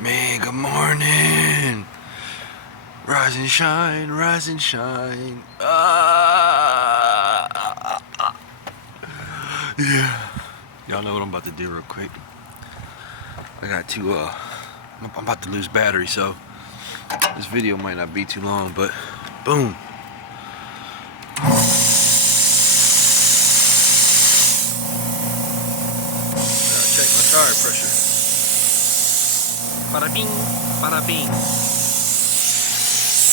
Man, good morning. Rise and shine, rise and shine. Yeah. Y'all know what I'm about to do real quick. I got to, I'm about to lose battery, so this video might not be too long, but boom. Check my tire pressure. Bada bing, bada bing.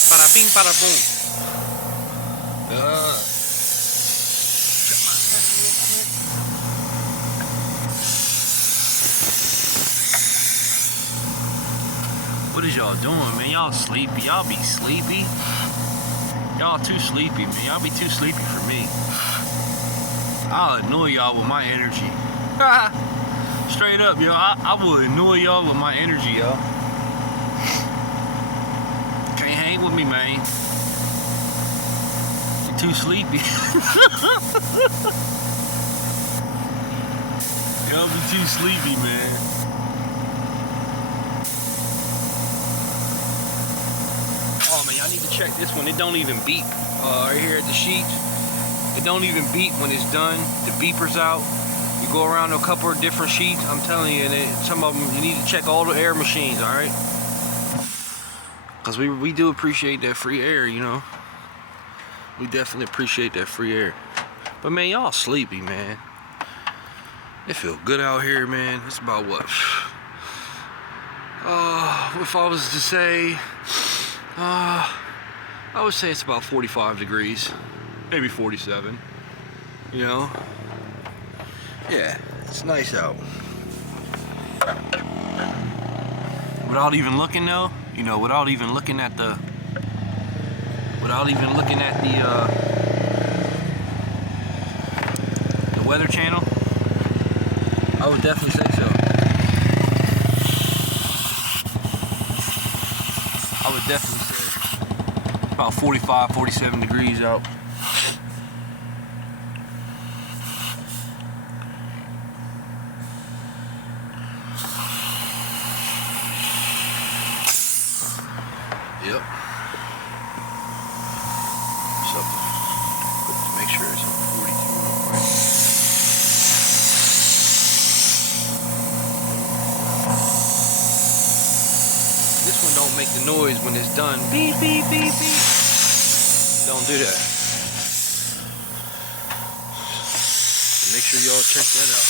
Bada bing, bada boom. Check my pressure real quick. What is y'all doing, man? Y'all sleepy? Y'all be sleepy? Y'all too sleepy, man. Y'all be too sleepy for me. I'll annoy y'all with my energy. Straight up, yo. I will annoy y'all with my energy, yo. Can't hang with me, man. You're too sleepy. Y'all be too sleepy, man. Oh, man, y'all need to check this one. It don't even beep. Right here at the sheet. It don't even beep when it's done. The beeper's out. You go around a couple of different sheets, I'm telling you, and some of them, you need to check all the air machines, alright? Because we do appreciate that free air, you know? We definitely appreciate that free air. But man, y'all sleepy, man. It feel good out here, man. It's about what? If I was to say, I would say it's about 45 degrees. Maybe 47, you know? Yeah, it's nice out. Without even looking though, you know, without even looking at the Weather Channel, I would definitely say so. I would definitely say about 45, 47 degrees out. Yep. So, make sure it's 42 real quick. This one don't make the noise when it's done. Beep, beep, beep, beep. Don't do that. So make sure y'all check that out.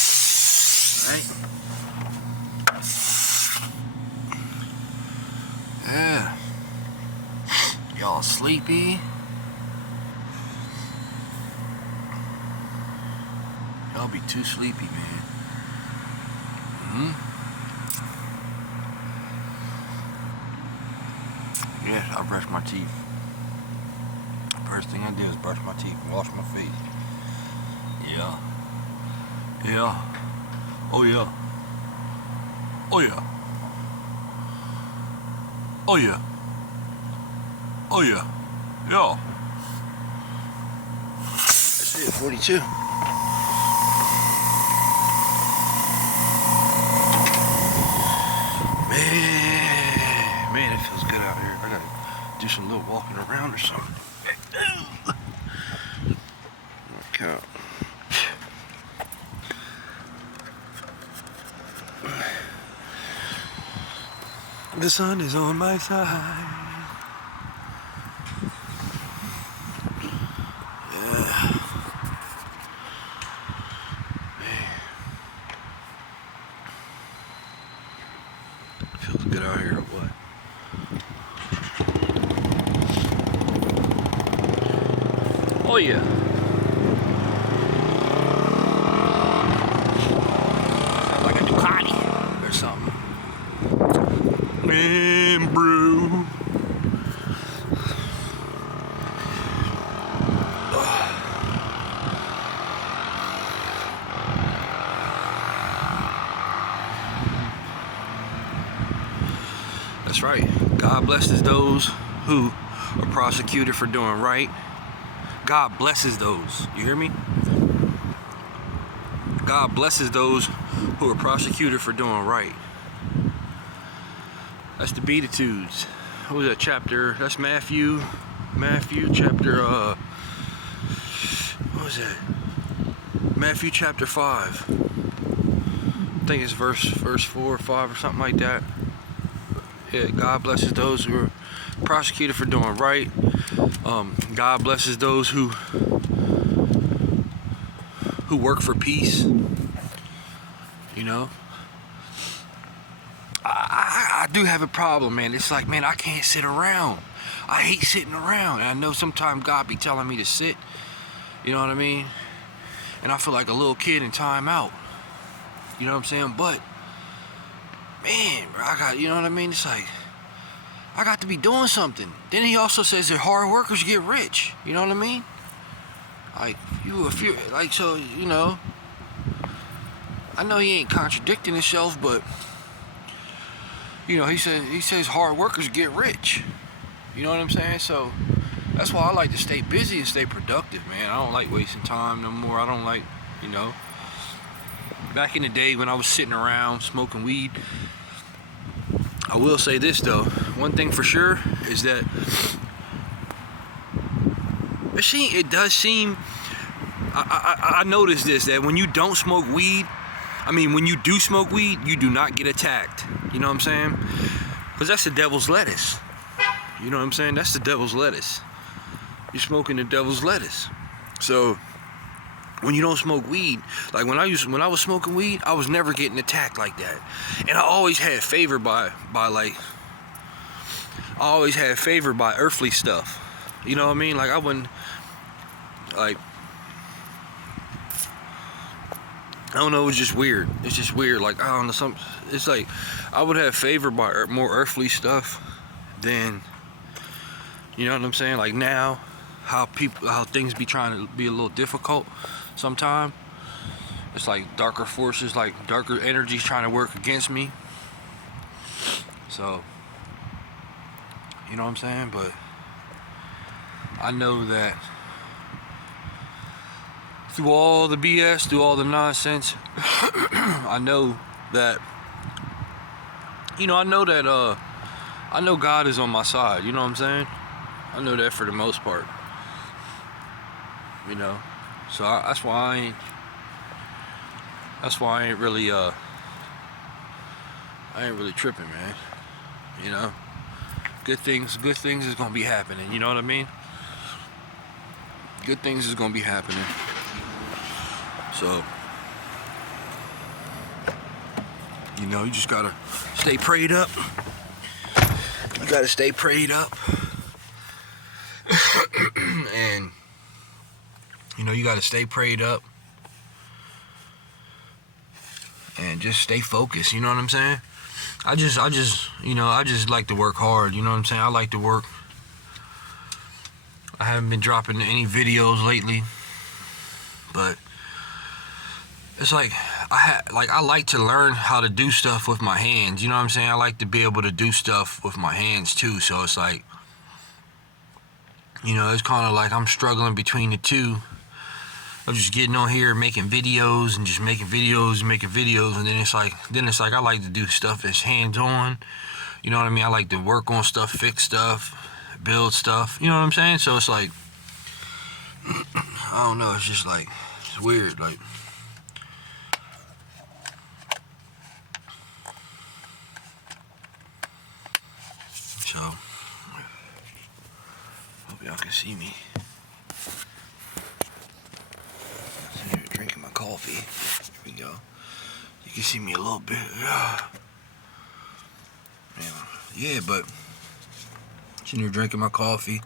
Alright? Yeah. Y'all sleepy? Y'all be too sleepy, man. Yeah, I brush my teeth. First thing I do is brush my teeth and wash my face. Yeah. Yeah. Oh yeah. Oh yeah. Oh yeah. Oh yeah. Yeah. That's it, 42. Man, it feels good out here. I gotta do some little walking around or something. Look out. The sun is on my side. Yeah. Man. Feels good out here or what? Oh yeah. Sounds like a Ducati or something. Man, bro. That's right. God blesses those who are prosecuted for doing right. God blesses those. You hear me? God blesses those who are prosecuted for doing right. That's the Beatitudes. What was that chapter? That's Matthew. Matthew chapter, what was that? Matthew chapter 5. I think it's verse 4 or 5 or something like that. Yeah, God blesses those who are prosecuted for doing right. God blesses those who work for peace. You know, I do have a problem, man. It's like, man, I can't sit around. I hate sitting around. And I know sometimes God be telling me to sit. You know what I mean? And I feel like a little kid in timeout. You know what I'm saying? But, man, bro, you know what I mean? It's like, I got to be doing something. Then he also says that hard workers get rich. You know what I mean? Like, so, you know, I know he ain't contradicting himself, but, you know, he says hard workers get rich. You know what I'm saying? So, that's why I like to stay busy and stay productive, man. I don't like wasting time no more. I don't like, you know. Back in the day when I was sitting around smoking weed, I will say this though. One thing for sure is that it does seem, I noticed this, that when you don't smoke weed, when you do smoke weed, you do not get attacked. You know what I'm saying? Because that's the devil's lettuce. You know what I'm saying? That's the devil's lettuce. You're smoking the devil's lettuce. So when you don't smoke weed, like when I was smoking weed, I was never getting attacked like that. And I always had favor by earthly stuff. You know what I mean? Like I wouldn't, like, I don't know, it was just weird. It's just weird. Like, I don't know, it's like I would have favor by more earthly stuff than, you know what I'm saying? Like now, how things be trying to be a little difficult sometimes. It's like darker forces, like darker energies trying to work against me. So, you know what I'm saying? But I know that through all the BS, through all the nonsense, I know that, you know, I know God is on my side. You know what I'm saying? I know that for the most part. You know, so that's why I ain't really tripping, man. You know, good things is gonna be happening. You know what I mean? Good things is gonna be happening. So, you know, you just gotta stay prayed up. You gotta stay prayed up, and you know, you gotta stay prayed up and just stay focused. You know what I'm saying? I just like to work hard. You know what I'm saying? I like to work. I haven't been dropping any videos lately, but it's like I like to learn how to do stuff with my hands. You know what I'm saying? I like to be able to do stuff with my hands too. So it's like, you know, it's kind of like I'm struggling between the two. I'm just getting on here making videos and just making videos, and then it's like I like to do stuff that's hands-on. You know what I mean? I like to work on stuff, fix stuff, build stuff. You know what I'm saying? So it's like, I don't know. It's just like, it's weird. Like, so hope y'all can see me. Drinking my coffee. Here we go. You can see me a little bit. Yeah, but sitting here drinking my coffee.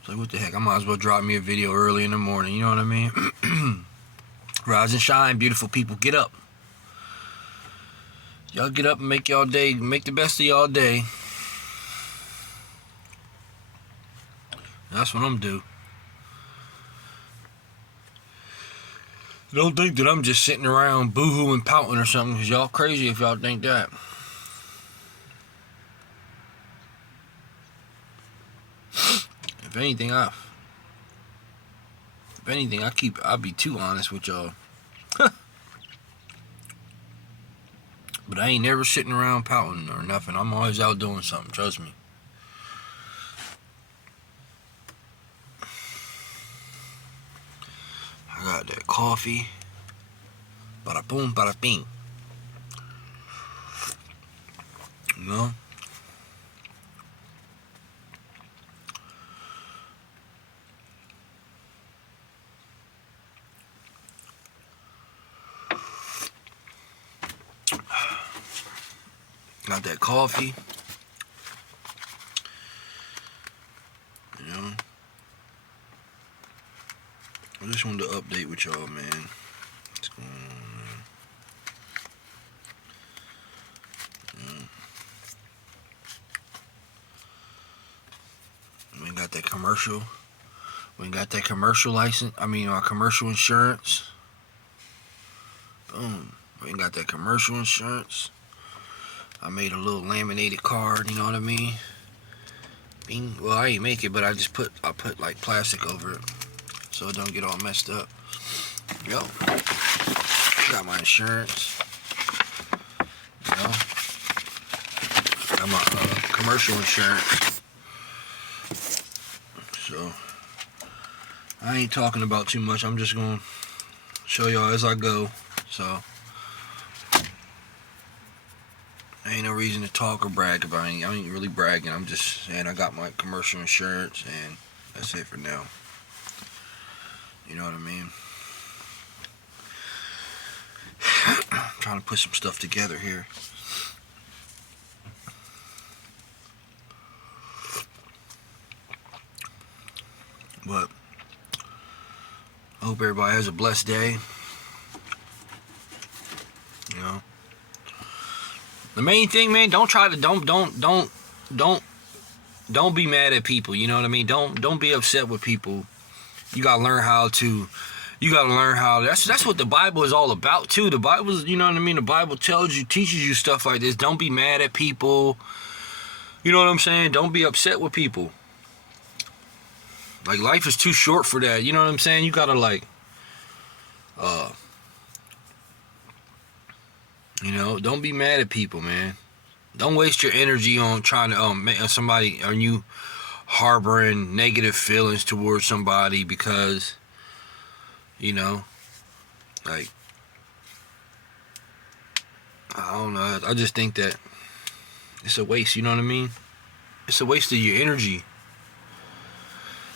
It's like, what the heck? I might as well drop me a video early in the morning. You know what I mean? Rise and shine, beautiful people. Get up. Y'all get up and make y'all day, make the best of y'all day. That's what I'm do. Don't think that I'm just sitting around boo-hooing, pouting or something, because y'all crazy if y'all think that. If anything, If anything, I'll be too honest with y'all. But I ain't never sitting around pouting or nothing. I'm always out doing something, trust me. I got that coffee. Bada boom, bada bing. You know? Got that coffee. You know? I just wanted to update with y'all, man. What's going on, man? We ain't got that commercial. We ain't got that commercial license. Commercial insurance. Boom. We ain't got that commercial insurance. I made a little laminated card, you know what I mean? Bing. Well, I ain't make it, but I put like plastic over it so it don't get all messed up. Yo, got my insurance. You know, got my commercial insurance. So I ain't talking about too much. I'm just gonna show y'all as I go. So. Ain't no reason to talk or brag about anything. I ain't really bragging. I'm just saying I got my commercial insurance, and that's it for now. You know what I mean? I'm trying to put some stuff together here. But I hope everybody has a blessed day. You know. The main thing, man, don't be mad at people, you know what I mean? Don't be upset with people. You gotta learn how that's what the Bible is all about too. The Bible, you know what I mean? The Bible teaches you stuff like this. Don't be mad at people. You know what I'm saying? Don't be upset with people. Like, life is too short for that, you know what I'm saying? You gotta you know, don't be mad at people, man. Don't waste your energy on trying to make somebody, on you harboring negative feelings towards somebody because, you know, like, I don't know. I just think that it's a waste, you know what I mean? It's a waste of your energy.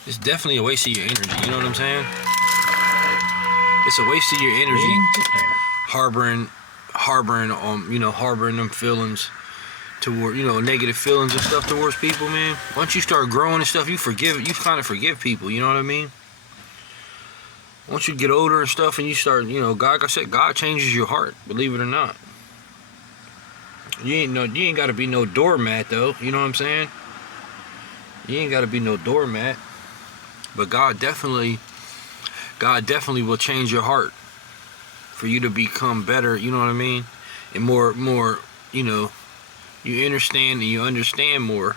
It's definitely a waste of your energy, you know what I'm saying? It's a waste of your energy harboring them feelings toward, you know, negative feelings and stuff towards people, man. Once you start growing and stuff, you kind of forgive people, you know what I mean? Once you get older and stuff and you start, you know, God, like I said, God changes your heart, believe it or not. You ain't gotta be no doormat though, you know what I'm saying? You ain't gotta be no doormat. But God definitely will change your heart for you to become better, you know what I mean? And more, you know, you understand more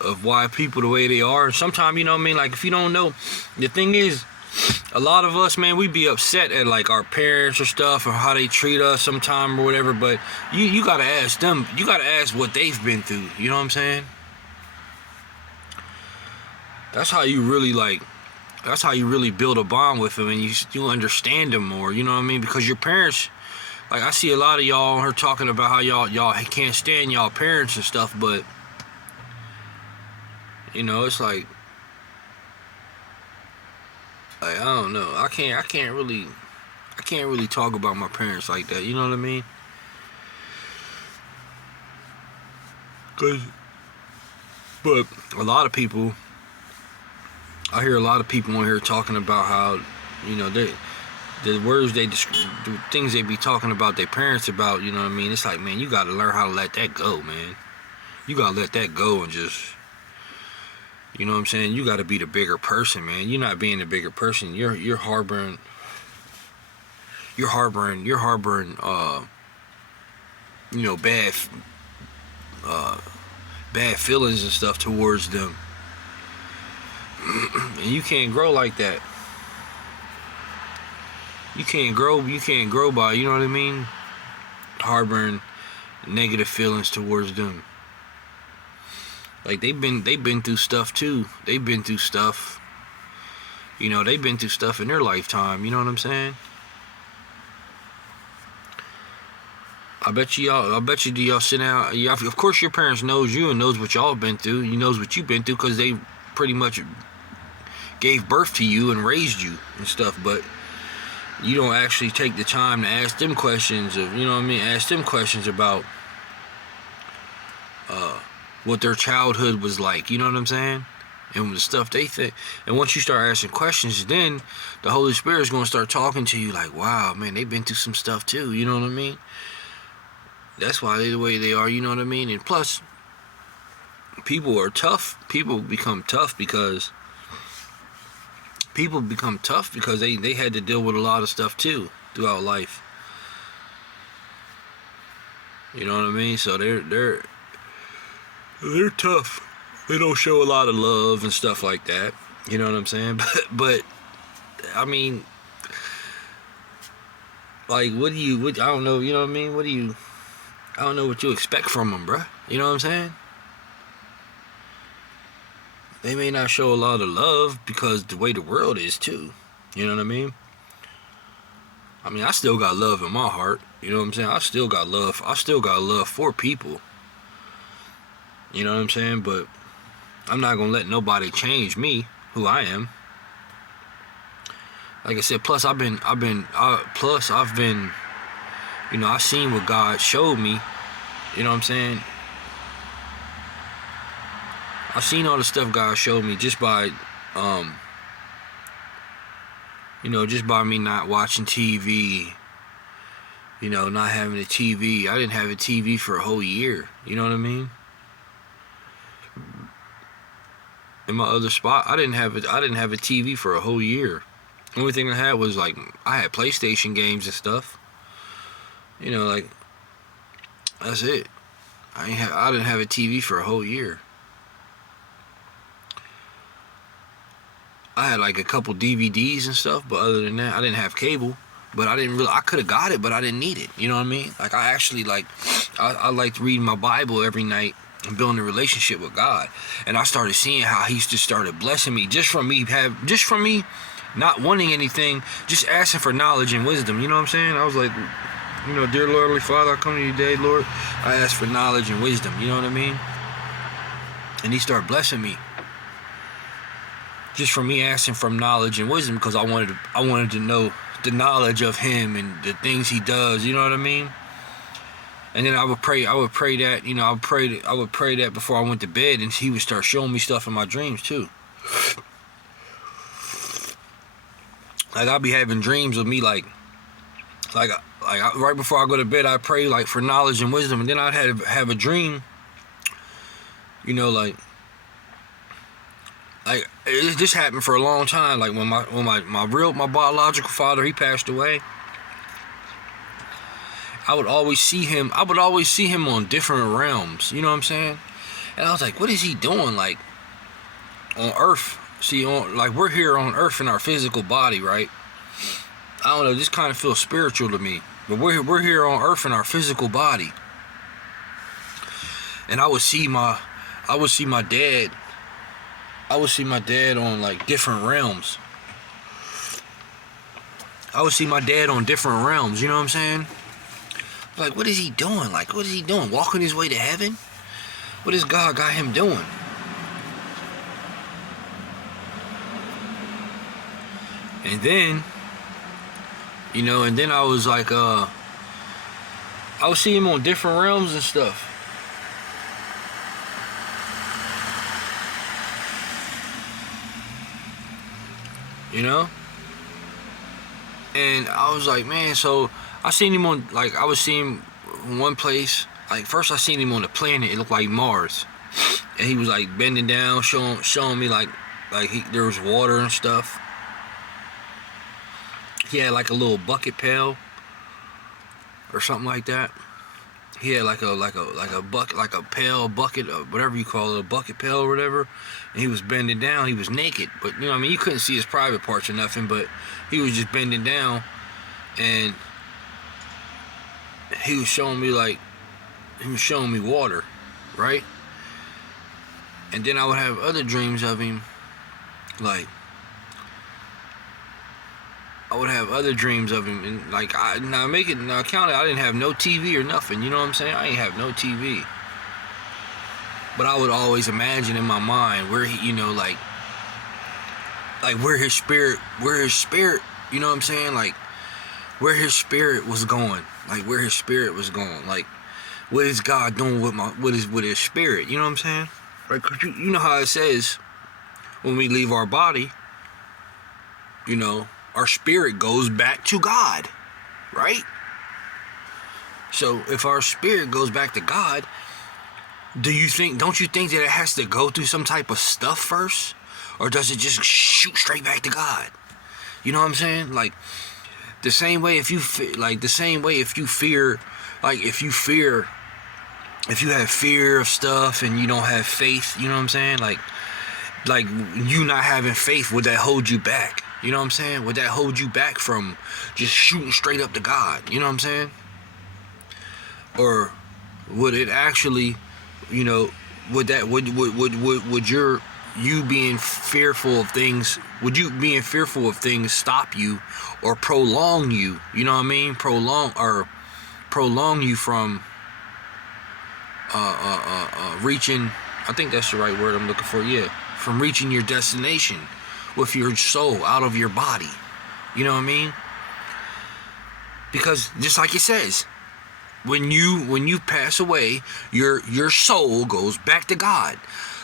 of why people the way they are. And sometimes, you know what I mean, like, if you don't know, the thing is, a lot of us, man, we be upset at like our parents or stuff or how they treat us sometime or whatever, but you gotta ask them, you gotta ask what they've been through, you know what I'm saying? That's how you really build a bond with them, and you understand them more, you know what I mean? Because your parents, like, I see a lot of y'all are talking about how y'all can't stand y'all parents and stuff, but, you know, it's like I don't know. I can't really talk about my parents like that, you know what I mean? But a lot of people, I hear a lot of people on here talking about how, you know, the words the things they be talking about their parents about, you know what I mean? It's like, man, you gotta learn how to let that go, man. You gotta let that go and just, you know what I'm saying? You gotta be the bigger person, man. You're not being the bigger person. You're harboring, you know, bad feelings and stuff towards them. And you can't grow like that. You can't grow by, you know what I mean, harboring negative feelings towards them. Like they've been through stuff too. They've been through stuff. You know, they've been through stuff in their lifetime, you know what I'm saying? I bet you do y'all sit down. Of course your parents knows you and knows what y'all been through. You knows what you've been through because they pretty much gave birth to you and raised you and stuff, but you don't actually take the time to ask them questions of, you know what I mean, ask them questions about what their childhood was like, you know what I'm saying? And the stuff they think. And once you start asking questions, then the Holy Spirit's going to start talking to you like, wow, man, they've been through some stuff too, you know what I mean? That's why they're the way they are, you know what I mean? And plus, people are tough. People become tough because they had to deal with a lot of stuff too throughout life. You know what I mean? So they're tough. They don't show a lot of love and stuff like that. You know what I'm saying? But I mean, like, I don't know, you know what I mean? I don't know what you expect from them, bruh. You know what I'm saying? They may not show a lot of love because the way the world is too. You know what I mean? I mean, I still got love in my heart. You know what I'm saying? I still got love. I still got love for people. You know what I'm saying? But I'm not gonna let nobody change me, who I am. Like I said, plus I've been, you know, I seen what God showed me. You know what I'm saying? I seen all the stuff God showed me just by, you know, just by me not watching TV. You know, not having a TV. I didn't have a TV for a whole year. You know what I mean? In my other spot, I didn't have a TV for a whole year. The only thing I had was like I had PlayStation games and stuff. You know, like that's it. I didn't have a TV for a whole year. I had like a couple DVDs and stuff, but other than that, I didn't have cable. But I could have got it, but I didn't need it. You know what I mean? Like I actually I liked reading my Bible every night and building a relationship with God. And I started seeing how He just started blessing me just from me not wanting anything, just asking for knowledge and wisdom. You know what I'm saying? I was like, you know, dear Lord, Holy Father, I come to you today, Lord. I ask for knowledge and wisdom. You know what I mean? And He started blessing me just from me asking for knowledge and wisdom because I wanted to know the knowledge of Him and the things He does. You know what I mean? And then I would pray that, you know, I would pray that before I went to bed, and He would start showing me stuff in my dreams too. Like I'll be having dreams of me like right before I go to bed, I pray like for knowledge and wisdom, and then I'd have a dream, you know, like this happened for a long time. Like when my biological father, he passed away, I would always see him on different realms, you know what I'm saying? And I was like, what is he doing like on earth? See, like we're here on earth in our physical body, right? I don't know, this kind of feels spiritual to me. But we're here on earth in our physical body. And I would see my dad on like different realms. I would see my dad on different realms, you know what I'm saying? Like, what is he doing? Like, what is he doing? Walking his way to heaven? What is God got him doing? And then, you know, I was like, I would see him on different realms and stuff. You know? And I was like, man, so I seen him on, like, I would see him in one place. Like, first I seen him on a planet, it looked like Mars. And he was like bending down, showing me like there was water and stuff. He had like a little bucket pail or something like that. he had like a bucket, like a pail, bucket, or whatever you call it, a bucket pail or whatever, and he was bending down. He was naked, but you know what I mean, you couldn't see his private parts or nothing, but he was just bending down, and he was showing me water, right? And then I would have other dreams of him, like I would have other dreams of him, and like I count it. I didn't have no TV or nothing. You know what I'm saying? I ain't have no TV, but I would always imagine in my mind where he, you know, like where his spirit, you know what I'm saying? Like where his spirit was going, like what is God doing with his spirit? You know what I'm saying? Like, 'cause you know how it says when we leave our body, you know, our spirit goes back to God, right? So if our spirit goes back to God, don't you think that it has to go through some type of stuff first? Or does it just shoot straight back to God? You know what I'm saying? Like, the same way if you have fear of stuff and you don't have faith, you know what I'm saying? Like you not having faith, would that hold you back? You know what I'm saying? Would that hold you back from just shooting straight up to God? You know what I'm saying? Or would it actually, you know, would you being fearful of things stop you or prolong you? You know what I mean? Prolong you from reaching, I think that's the right word I'm looking for, yeah, from reaching your destination with your soul out of your body. You know what I mean? Because just like it says, when you pass away, your soul goes back to God.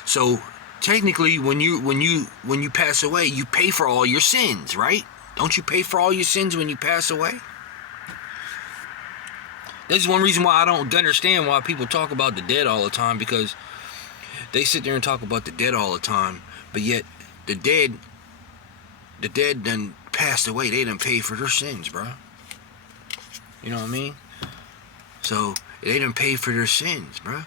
So technically, when you pass away, you pay for all your sins, right? Don't you pay for all your sins when you pass away? This is one reason why I don't understand why people talk about the dead all the time, because they sit there and talk about the dead all the time, but yet the dead done passed away. They done paid for their sins, bro. You know what I mean? So they done paid for their sins, bro.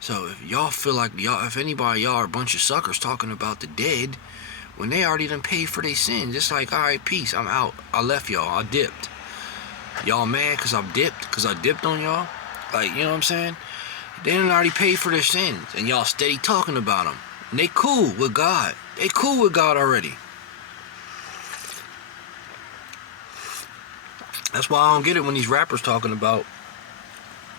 So if y'all feel like if anybody y'all are a bunch of suckers talking about the dead when they already done paid for their sins, it's like, all right, peace, I'm out. I left y'all. I dipped. Y'all mad because I dipped on y'all? Like, you know what I'm saying? They done already paid for their sins, and y'all steady talking about them. And they cool with God. They cool with God already. That's why I don't get it when these rappers talking about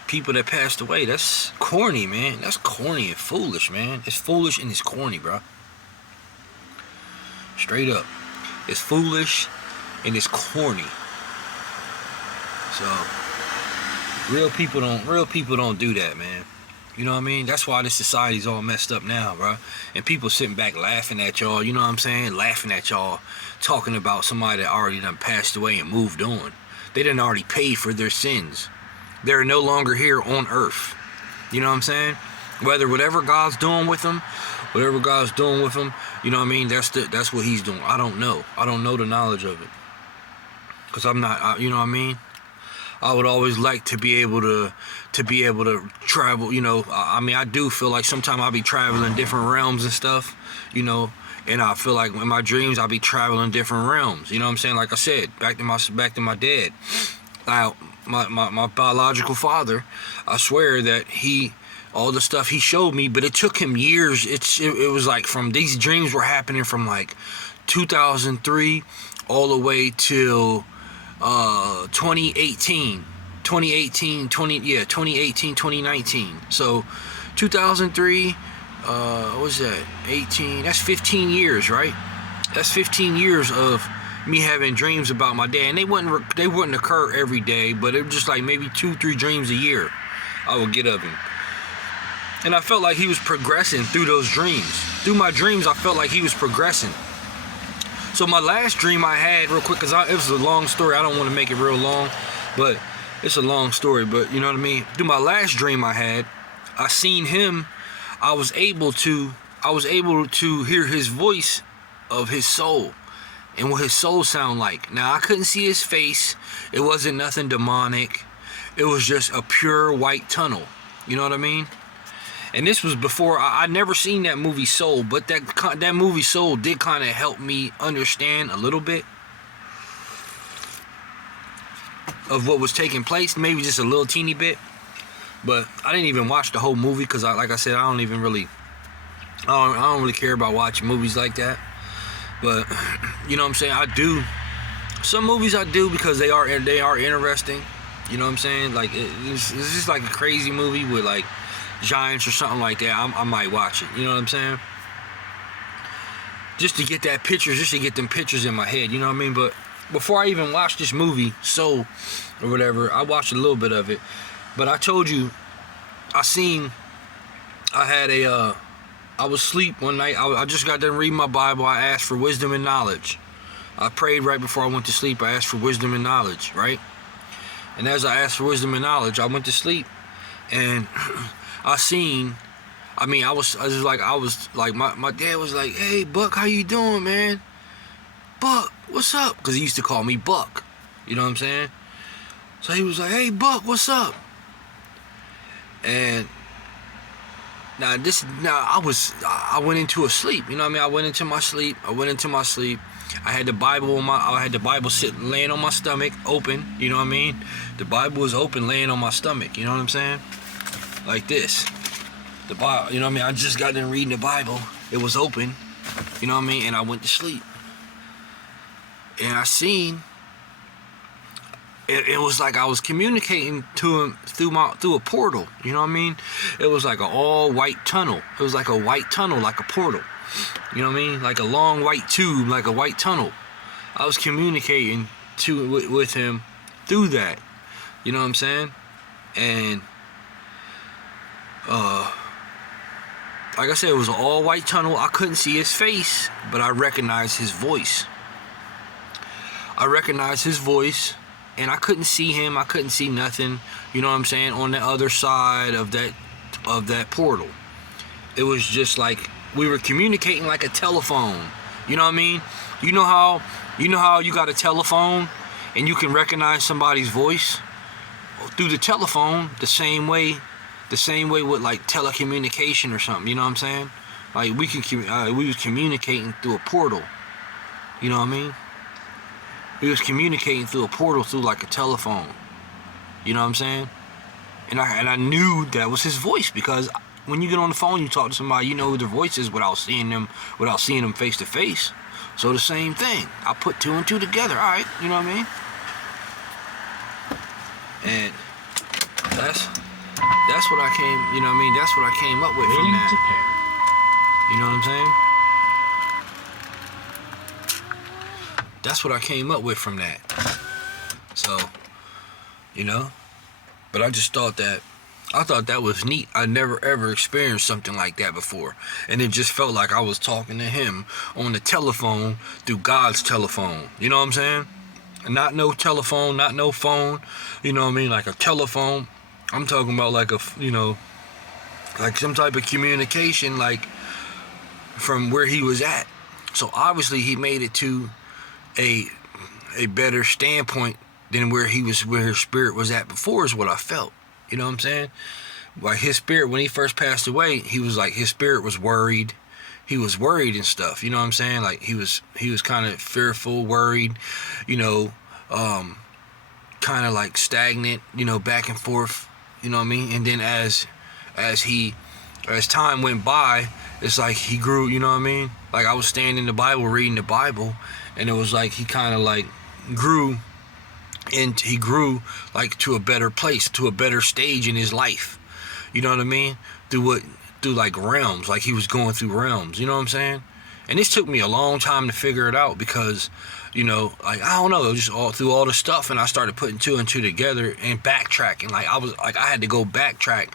people that passed away. That's corny, man. That's corny and foolish, man. It's foolish and it's corny, bro. Straight up. It's foolish and it's corny. So real people don't do that, man. You know what I mean? That's why this society's all messed up now, bro. And people sitting back laughing at y'all, you know what I'm saying? Laughing at y'all talking about somebody that already done passed away and moved on. They done already paid for their sins. They're no longer here on earth. You know what I'm saying? Whatever God's doing with them, you know what I mean? That's what he's doing. I don't know. I don't know the knowledge of it. Because I'm not, you know what I mean? I would always like to be able to travel, you know. I mean, I do feel like sometimes I'll be traveling different realms and stuff, you know, and I feel like in my dreams I'll be traveling different realms, you know what I'm saying? Like I said, back to my dad. My biological father, I swear that all the stuff he showed me, but it took him years. It was like from these dreams were happening from like 2003 all the way till 2019. So 2003, what was that? 18. That's 15 years, right? That's 15 years of me having dreams about my dad, and they wouldn't occur every day, but it was just like maybe 2-3 dreams a year I would get of him. And I felt like he was progressing through those dreams. Through my dreams, I felt like he was progressing. So my last dream I had, real quick, because it was a long story. I don't want to make it real long, but it's a long story. But you know what I mean? Through my last dream I had, I seen him. I was able to hear his voice of his soul and what his soul sound like. Now, I couldn't see his face. It wasn't nothing demonic. it was just a pure white tunnel. You know what I mean? And this was before I never seen that movie Soul, but that movie Soul did kind of help me understand a little bit of what was taking place, maybe just a little teeny bit. But I didn't even watch the whole movie because, like I said, I don't really care about watching movies like that. But you know what I'm saying? I do. Some movies I do because they are interesting. You know what I'm saying? Like it's just like a crazy movie with like giants or something like that. I might watch it. You know what I'm saying? Just to get that picture, just to get them pictures in my head. You know what I mean? But before I even watched this movie, Soul or whatever, I watched a little bit of it. But I told you, I was asleep one night. I just got done reading my Bible. I asked for wisdom and knowledge. I prayed right before I went to sleep. I asked for wisdom and knowledge, right? And as I asked for wisdom and knowledge, I went to sleep. And I was like, my dad was like, "Hey, Buck, how you doing, man? Buck, what's up?" Because he used to call me Buck. You know what I'm saying? So he was like, "Hey, Buck, what's up?" And I went into a sleep. You know what I mean? I went into my sleep. I had the Bible laying on my stomach, open. You know what I mean? The Bible was open, laying on my stomach. You know what I'm saying? Like this. The Bible. You know what I mean? I just got done reading the Bible. It was open. You know what I mean? And I went to sleep. And I seen. It was like I was communicating to him through a portal. You know what I mean? It was like an all white tunnel. It was like a white tunnel, like a portal. You know what I mean? Like a long white tube, like a white tunnel. I was communicating with him through that. You know what I'm saying? And like I said, it was an all white tunnel. I couldn't see his face, but I recognized his voice. And I couldn't see him. I couldn't see nothing. You know what I'm saying? On the other side of that portal, it was just like we were communicating like a telephone. You know what I mean? You know how you got a telephone and you can recognize somebody's voice through the telephone the same way with like telecommunication or something. You know what I'm saying? Like we was communicating through a portal. You know what I mean? We was communicating through a portal, through like a telephone. You know what I'm saying? And I knew that was his voice, because when you get on the phone, you talk to somebody, you know who their voice is without seeing them face to face. So the same thing. I put two and two together. All right, you know what I mean? And that's what I came. You know what I mean? That's what I came up with from that. You know what I'm saying? That's what I came up with from that. So, you know, but I thought that was neat. I never ever experienced something like that before. And it just felt like I was talking to him on the telephone through God's telephone. You know what I'm saying? Not no telephone, not no phone. You know what I mean? Like a telephone. I'm talking about like like some type of communication, like from where he was at. So obviously he made it to a better standpoint than where his spirit was at before, is what I felt. You know what I'm saying? Like his spirit, when he first passed away, he was like, his spirit was worried. He was worried and stuff. You know what I'm saying? Like he was kind of fearful, worried, you know, kind of like stagnant, you know, back and forth. You know what I mean? And then as time went by, it's like he grew. You know what I mean? Like I was standing in the Bible, reading the Bible, and it was like he kind of like grew, and he grew like to a better place, to a better stage in his life. You know what I mean? Through like realms, like he was going through realms. You know what I'm saying? And this took me a long time to figure it out, because, you know, like I don't know, just all through all the stuff, and I started putting two and two together and backtracking. Like I had to go backtrack.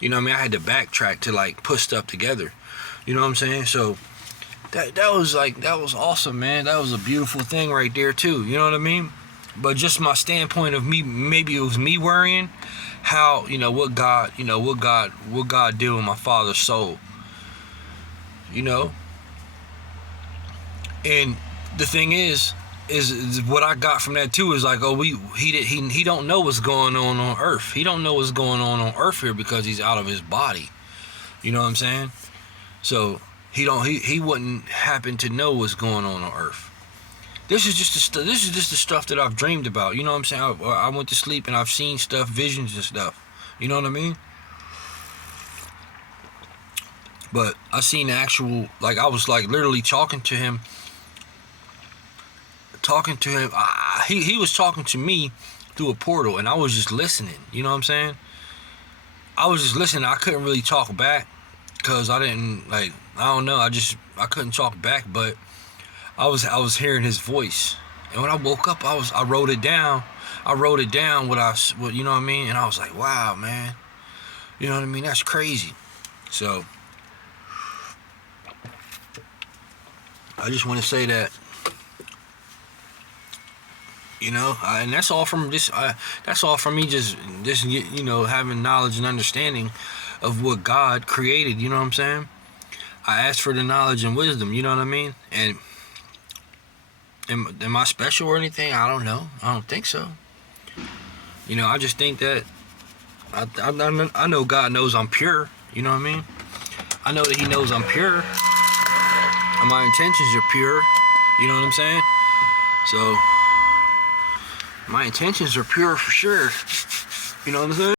You know what I mean? I had to backtrack to like put stuff together. You know what I'm saying? So that was awesome, man. That was a beautiful thing right there too. You know what I mean? But just my standpoint of me, maybe it was me worrying how, you know, what God did with my father's soul. You know? And the thing is, is what I got from that too. Is like, oh, he don't know what's going on Earth. He don't know what's going on Earth here because he's out of his body. You know what I'm saying? So he wouldn't happen to know what's going on Earth. This is just the stuff that I've dreamed about. You know what I'm saying? I went to sleep and I've seen stuff, visions and stuff. You know what I mean? But I seen the actual, like, I was like literally talking to him. He was talking to me through a portal, and I was just listening. You know what I'm saying? I was just listening. I couldn't really talk back because I didn't, like, I don't know. I couldn't talk back, but I was hearing his voice. And when I woke up, I wrote it down. I wrote it down what you know what I mean? And I was like, wow, man. You know what I mean? That's crazy. So I just want to say that, you know, and that's all from this. That's all from me, just you know, having knowledge and understanding of what God created. You know what I'm saying? I asked for the knowledge and wisdom. You know what I mean? And am I special or anything? I don't know. I don't think so. You know, I just think that I know God knows I'm pure. You know what I mean? I know that He knows I'm pure, and my intentions are pure. You know what I'm saying? So my intentions are pure for sure. You know what I'm saying?